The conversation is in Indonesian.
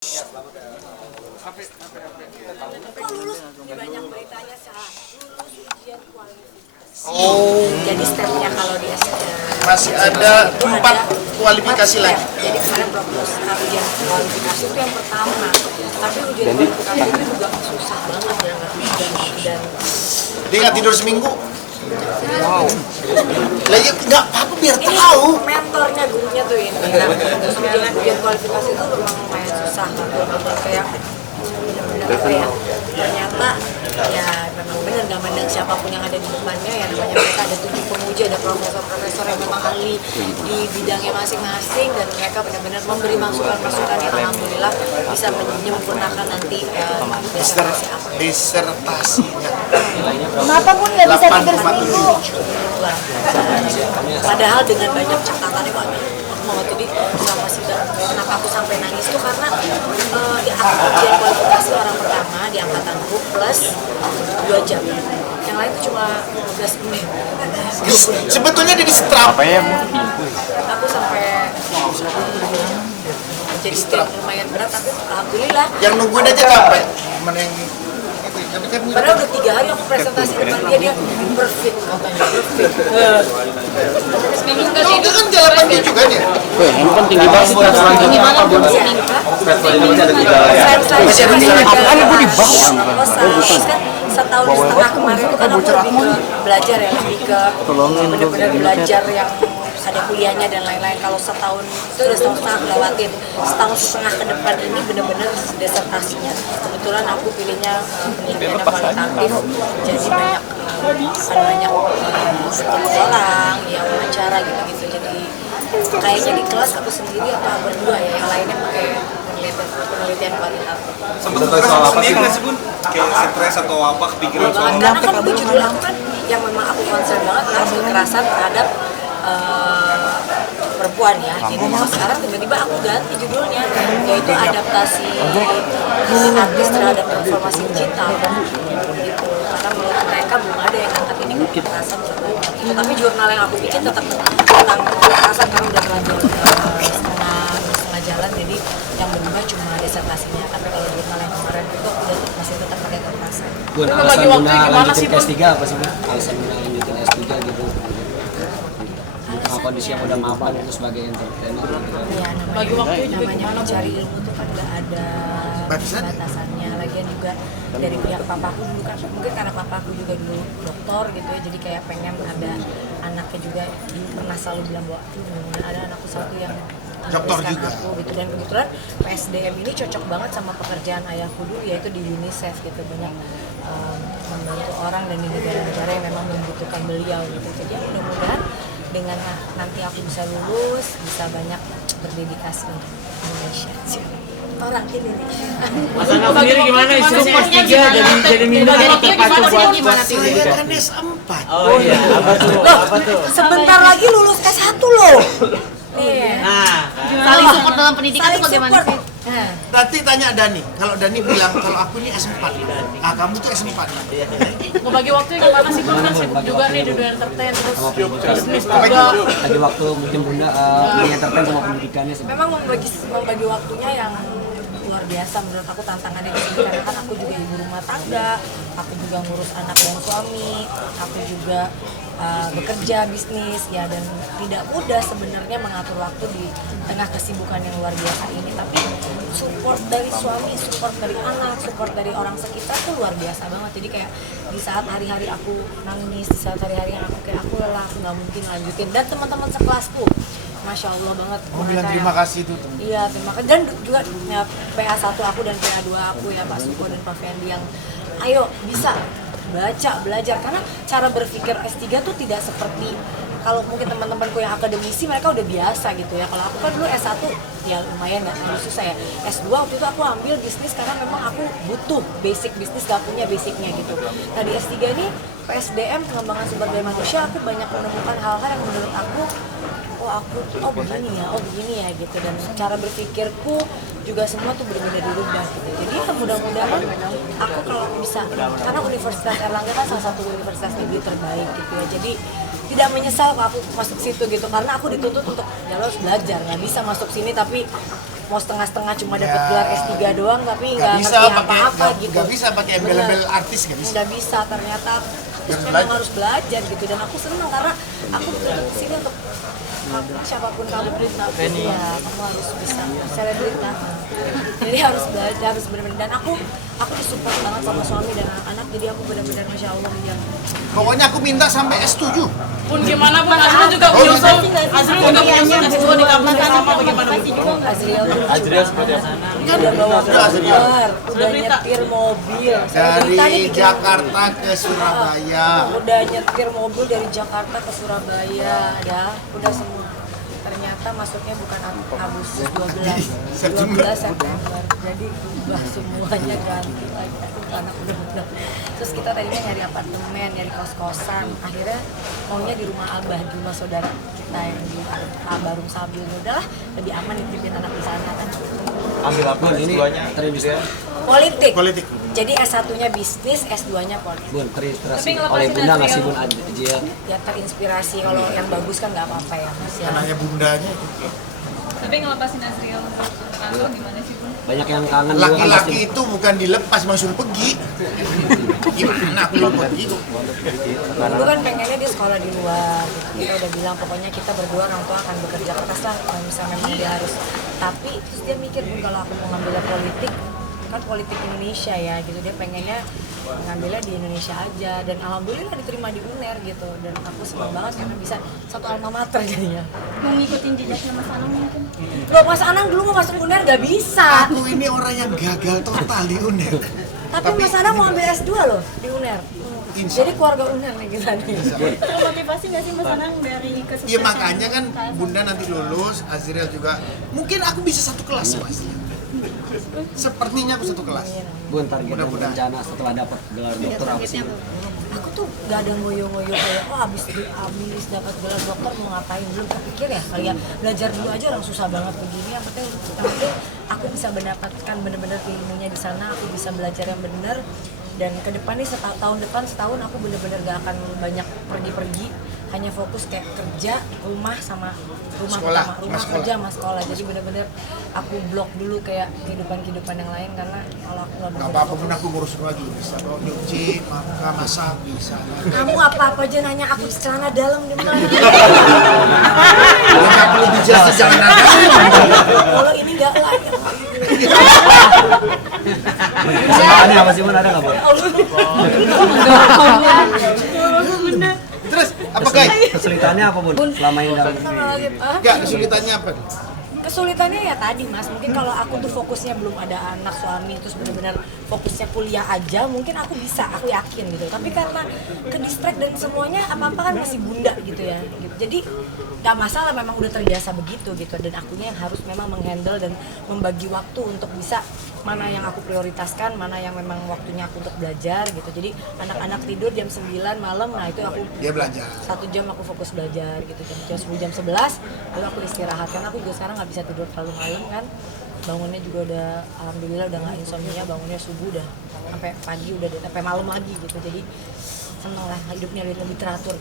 Kok lulus? Banyak beritanya saat lulus ujian kualifikasi. Oh, Jadi stepnya kalau di masih ada 4 kualifikasi lagi. Jadi kemarin propos ujian kualifikasi itu yang pertama. Tapi ujian kualifikasi itu juga susah banget ya, dan Dia nggak tidur seminggu. Wow. Lagi nggak apa-apa biar ini tahu. mentornya gurunya tuh ini. Nah, ujian kualifikasi itu memang lumayan susah kan, kayak benar-benar apa ya, ternyata ya memang benar nggak mandang siapapun yang ada di depannya, ya namanya mereka ada 7 pemuja, ada profesor-profesor yang memang ahli di bidangnya masing-masing, dan mereka benar-benar memberi masukan-masukan yang alhamdulillah bisa menyempurnakan nanti Disertasinya. Kenapa pun nggak bisa tidur seminggu? Padahal dengan banyak catatannya banyak banget, jadi sama sih kenapa aku sampai nangis tuh karena ya aku ujian kualifikasi orang pertama di angkatanku plus 2 jam, yang lain tuh cuma 15 menit. Sebetulnya di strap. Aku sampai jadi lumayan berat, tapi alhamdulillah. Yang nungguin aja capek. Mana yang itu? Tapi kan Padahal udah 3 hari aku presentasi depan dia perfect katanya, perfect. Oh, itu kan 87 kan ya? Lu kan tinggi banget buat orang tinggi Gimana banget. sih? Masih ada tiga. Apaan ibu di bawah? Kan setahun setengah kemarin itu kan aku lebih ke belajar ya, lebih ke benar-benar belajar yang ada kuliahnya dan lain-lain. Kalau setahun itu udah setahun setengah lewatin, setahun setengah ke depan ini benar-benar disertasinya. Kebetulan aku pilihnya penelitiannya kualitatif, jadi banyak orang yang wawancara gitu-gitu. Jadi kayaknya di kelas aku sendiri apa berdua ya, yang lainnya pakai penelitian kualitatif. Sempet stres soal apa sih nggak sih Bun? Kayak stres atau apa kepikiran soal Karena kan dulu judul aku kan yang memang aku concern banget adalah kekerasan terhadap perempuan ya. Jadi sekarang tiba-tiba aku ganti judulnya, yaitu adaptasi artis terhadap transformasi digital gitu. Karena menurut mereka belum ada yang angkat ini kekerasan gitu. Tapi jurnal yang aku bikin tetap tentang kekerasan karena udah terlanjur setengah jalan, jadi yang berubah cuma disertasinya. Tapi kalau jurnal yang kemarin itu udah masih tetap pakai kekerasan. Bun, alasan Bunda lanjutin S3 apa sih Bun? Alasan Bunda lanjutin S3 gitu. Kondisi yang udah mapan itu sebagai entertainer gitu. Ya, bagi waktu juga namanya mencari ilmu tuh kan nggak ada batasannya. Lagian juga dari pihak papaku dulu kan, mungkin karena papaku juga dulu dokter gitu ya, jadi kayak pengen ada anaknya juga, pernah selalu bilang bahwa benar-benar ada anakku satu yang Dokter juga. aku gitu. Dan kebetulan PSDM ini cocok banget sama pekerjaan ayahku dulu, yaitu di UNICEF gitu, banyak membantu orang dan di negara-negara yang memang membutuhkan beliau gitu. Jadi ya mudah-mudahan dengan nanti aku bisa lulus, bisa banyak berdedikasi untuk Indonesia. Orang Indonesia. Mas Anal sendiri gimana istilahnya S3 jadi minat terpacu buat Saya kan S4. Oh iya, apa tuh? Sebentar lagi lulus S1 loh. Iya. Nah, Saling support dalam pendidikan itu bagaimana sih? Nanti tanya Dani. Kalau Dani bilang kalau aku ini S4. Ah, kamu tuh S4. Ngebagi waktunya gimana sih Bun? Kan sibuk juga nih di dunia entertain, terus bisnis juga. Lagi waktu mungkin Bunda mengentertain sama pendidikannya sih. Memang membagi waktunya yang luar biasa menurut aku tantangannya di sini, karena kan aku juga ibu rumah tangga, aku juga ngurus anak dan suami, aku juga bekerja bisnis ya, dan tidak mudah sebenarnya mengatur waktu di tengah kesibukan yang luar biasa ini. Tapi support dari suami, support dari anak, support dari orang sekitar tuh luar biasa banget. Jadi kayak di saat hari-hari aku nangis, di saat hari-hari yang aku lelah, aku nggak mungkin lanjutin, dan teman-teman sekelasku Masya Allah banget. Mau bilang mereka terima yang- kasih tuh. Iya, terima kasih. Dan juga ya, PA1 aku dan PA2 aku ya, Pak Suko dan Pak Fendi, yang ayo bisa baca, belajar. Karena cara berpikir S3 tuh tidak seperti kalau mungkin teman-temanku yang akademisi, mereka udah biasa gitu ya. Kalau aku kan dulu S1 ya lumayan nggak terlalu susah ya. S2 waktu itu aku ambil bisnis karena memang aku butuh basic bisnis, gak punya basicnya gitu. Nah di S3 ini PSDM, pengembangan sumber daya manusia, aku banyak menemukan hal-hal yang menurut aku begini ya gitu, dan cara berpikirku juga semua tuh benar-benar dirubah gitu. Jadi ya mudah-mudahan aku kalau bisa, karena Universitas Erlangga kan salah satu universitas negeri terbaik gitu ya, jadi tidak menyesal kalau aku masuk situ gitu, karena aku dituntut untuk ya lo harus belajar, nggak bisa masuk sini tapi mau setengah-setengah cuma dapat Ya. gelar S3 doang tapi Nggak nggak bisa ngerti pakai apa-apa gitu. nggak bisa pakai embel-embel artis, nggak bisa. Nggak bisa ternyata Harus memang belajar. harus belajar gitu, dan aku senang karena aku betul-betul kesini untuk siapapun kamu ya kamu harus bisa selebrita, jadi harus belajar, harus benar-benar, dan aku disupport banget sama suami dan anak-anak, jadi aku benar-benar masya Allah ya. Pokoknya aku minta sampai S7. Pun gimana pun Azril juga menyusul, Azril juga menyusul S2 di kampus yang sama, bagaimana pun? Azriel seperti apa? Udah bawa motor, udah nyetir mobil, Dari Selebrita nih bikin- Jakarta ke Surabaya. udah nyetir mobil dari Jakarta ke Surabaya, udah semua. Ternyata masuknya bukan Agustus 12 September, jadi udah semuanya ganti lagi. Anak udah terus kita tadinya nyari apartemen, nyari kos-kosan, akhirnya maunya di rumah abah, di rumah saudara kita yang di Barum Sabil. Udahlah, lebih aman nitipin anak di sana kan. Ambil apa Bun, ini S2-nya? terinspirasi, Politik. Politik. Jadi S1-nya bisnis, S2-nya politik. Bun, terinspirasi Tapi ngelepasin oleh Bunda nggak Azriel. sih Bun Ajia? Ya terinspirasi, kalau yang bagus kan nggak apa-apa ya Mas ya. Anaknya bundanya. Tapi ngelepasin Azriel untuk aku gimana sih Bun? Banyak yang kangen juga kan Laki-laki pasti. itu bukan dilepas, langsung pergi. Gimana aku mau pergi kok? Dulu kan pengennya dia sekolah di luar gitu. Kita udah bilang pokoknya kita berdua orang tua akan bekerja keras lah kalau misalnya memang dia harus. Tapi terus dia mikir "Bun, kalau aku mau ngambilnya politik, kan politik Indonesia ya gitu, dia pengennya ngambilnya di Indonesia aja, dan alhamdulillah diterima di UNER gitu, dan aku senang banget karena bisa satu alma mater jadinya. Mau ngikutin jejaknya Mas Anang mungkin? Loh Mas Anang dulu mau masuk UNER gak bisa, Aku ini orang yang gagal total di UNER. tapi Mas Anang mau ambil S2 loh di UNER. Jadi keluarga UNER nih kita nih. Termotivasi nggak sih Mas Anang dari kesuksesan? Iya makanya kan Bunda nanti lulus, Azriel juga. Mungkin aku bisa satu kelas sama Azriel. Sepertinya aku satu kelas. Bun, target dan Mudah-mudahan. rencana setelah dapat gelar dokter apa sih? Bun? Aku tuh gak ada ngoyo-ngoyo kayak oh abis dapat gelar dokter mau ngapain, belum kepikir ya kali ya, belajar dulu aja orang susah banget begini. Yang penting aku bisa mendapatkan bener-bener ilmunya di sana, aku bisa belajar yang bener, dan ke depan nih tahun depan setahun aku bener-bener gak akan banyak pergi-pergi, hanya fokus kayak kerja, rumah sama rumah Sekolah, pertama, rumah sekolah. kerja sama sekolah. Jadi bener-bener aku blok dulu kayak kehidupan yang lain, karena kalau aku gak Gak bener apa-apa Bunda, aku ngurus lagi. Bisa kok nyuci, masak, bisa. kamu apa-apa aja nanya aku celana dalam di mana. Gak perlu dijelasin, jangan ada. Kalau ini nggak layak. Kesulitannya apa sih Bun, ada nggak Bun? Terus, apa guys? Kesulitannya apa Bun? Selama ini dalam Gak, kesulitannya apa? Kesulitannya ya tadi Mas, mungkin kalau aku tuh fokusnya belum ada anak, suami, terus benar-benar fokusnya kuliah aja, mungkin aku bisa, aku yakin gitu. Tapi karena ke distract dan semuanya apa-apa kan masih bunda gitu ya. Gitu. Jadi gak masalah, memang udah terbiasa begitu gitu, dan akunya yang harus memang menghandle dan membagi waktu untuk bisa mana yang aku prioritaskan, mana yang memang waktunya aku untuk belajar gitu. Jadi anak-anak tidur jam 9 malam, nah itu aku Dia belajar. 1 jam aku fokus belajar gitu, jam 10 jam 11 lalu aku istirahat, karena aku juga sekarang nggak bisa tidur terlalu malam kan, bangunnya juga udah alhamdulillah udah nggak insomnia, bangunnya subuh udah sampai pagi, udah sampai malam lagi gitu, jadi seneng lah hidupnya lebih teratur.